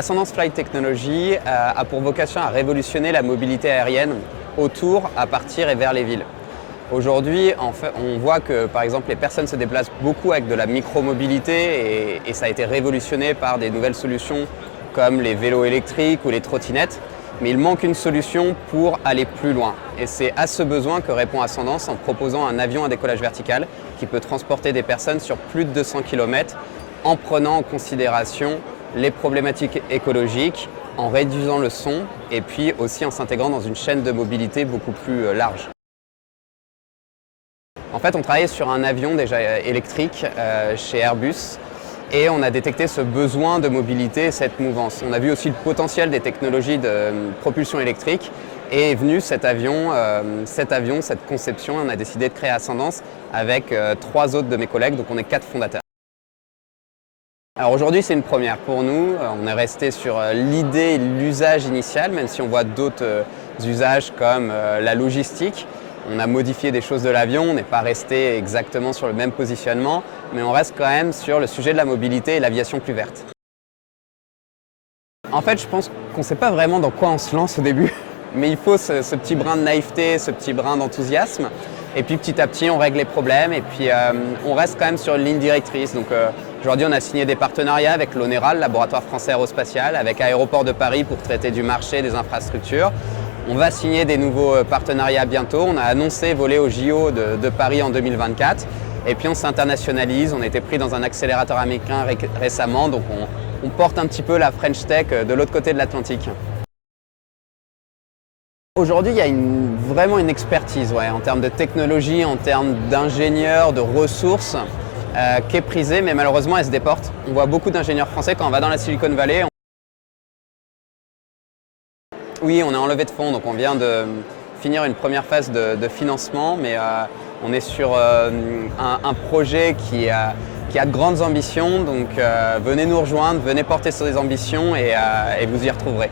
Ascendance Flight Technology a pour vocation à révolutionner la mobilité aérienne autour, à partir et vers les villes. Aujourd'hui, en fait, on voit que par exemple les personnes se déplacent beaucoup avec de la micromobilité et ça a été révolutionné par des nouvelles solutions comme les vélos électriques ou les trottinettes. Mais il manque une solution pour aller plus loin. Et c'est à ce besoin que répond Ascendance en proposant un avion à décollage vertical qui peut transporter des personnes sur plus de 200 km en prenant en considération les problématiques écologiques, en réduisant le son et puis aussi en s'intégrant dans une chaîne de mobilité beaucoup plus large. En fait, on travaillait sur un avion déjà électrique chez Airbus et on a détecté ce besoin de mobilité et cette mouvance. On a vu aussi le potentiel des technologies de propulsion électrique et est venu cette conception. On a décidé de créer Ascendance avec 3 autres de mes collègues, donc on est 4 fondateurs. Alors aujourd'hui, c'est une première pour nous. On est resté sur l'idée et l'usage initial, même si on voit d'autres usages comme la logistique. On a modifié des choses de l'avion, on n'est pas resté exactement sur le même positionnement, mais on reste quand même sur le sujet de la mobilité et l'aviation plus verte. En fait, je pense qu'on ne sait pas vraiment dans quoi on se lance au début, mais il faut ce petit brin de naïveté, ce petit brin d'enthousiasme. Et puis petit à petit, on règle les problèmes et puis on reste quand même sur une ligne directrice. Donc aujourd'hui, on a signé des partenariats avec l'ONERA, le laboratoire français aérospatial, avec Aéroports de Paris pour traiter du marché des infrastructures. On va signer des nouveaux partenariats bientôt. On a annoncé voler au JO de Paris en 2024. Et puis on s'internationalise. On a été pris dans un accélérateur américain récemment. Donc on porte un petit peu la French Tech de l'autre côté de l'Atlantique. Aujourd'hui, il y a vraiment une expertise en termes de technologie, en termes d'ingénieurs, de ressources qui est prisée, mais malheureusement, elle se déporte. On voit beaucoup d'ingénieurs français quand on va dans la Silicon Valley. Oui, on est en levée de fonds, donc on vient de finir une première phase de financement, mais on est sur un projet qui a de grandes ambitions, donc venez nous rejoindre, venez porter sur des ambitions et vous y retrouverez.